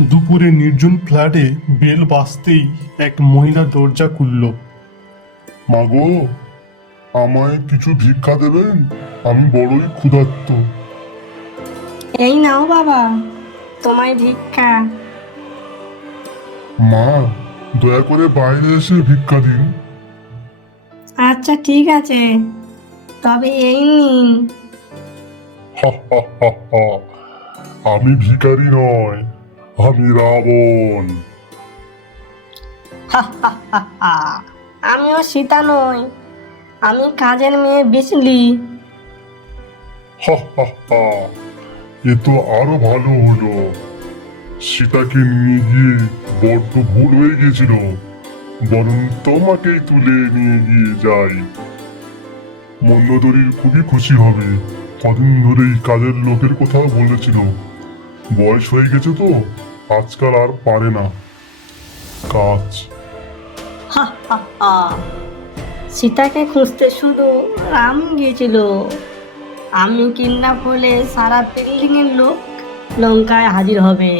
দুপুরে নির্জন ফ্ল্যাটে বেল বাজতেই এক মহিলা দরজা খুলল। মাগো, আমায় কিছু ভিক্ষা দেবেন? আমি বড়ই ক্ষুধার্ত। এই নাও বাবা, তোমায় ভিক্ষা। মা, দয়া করে বাইরে এসে ভিক্ষা দিন। আচ্ছা ঠিক আছে, তবে এই নিন। হা হা হা হা। আমি ভিখারি নয়, আমি রাবণ। আমিও সীতা নই, আমি কাজের মেয়ে বিজলি। হা হা হা। এ তো আরো ভালো হলো। সীতাকে নিয়ে গিয়ে বড্ড ভুল হয়ে গিয়েছিল, বরং তোমাকেই তুলে নিয়ে গিয়ে যাই। মন্দোদরীর খুবই খুশি হবে। কদিন ধরেই কাজের লোকের কথা বলেছিল। বয়স হয়ে গেছে তো, আজকাল আর পারে না কাজ। সীতাকে খুঁজতে শুধু রাম গিয়েছিল, আমি কিডন্যাপ হলে সারা বিল্ডিং এর লোক লঙ্কায় হাজির হবে।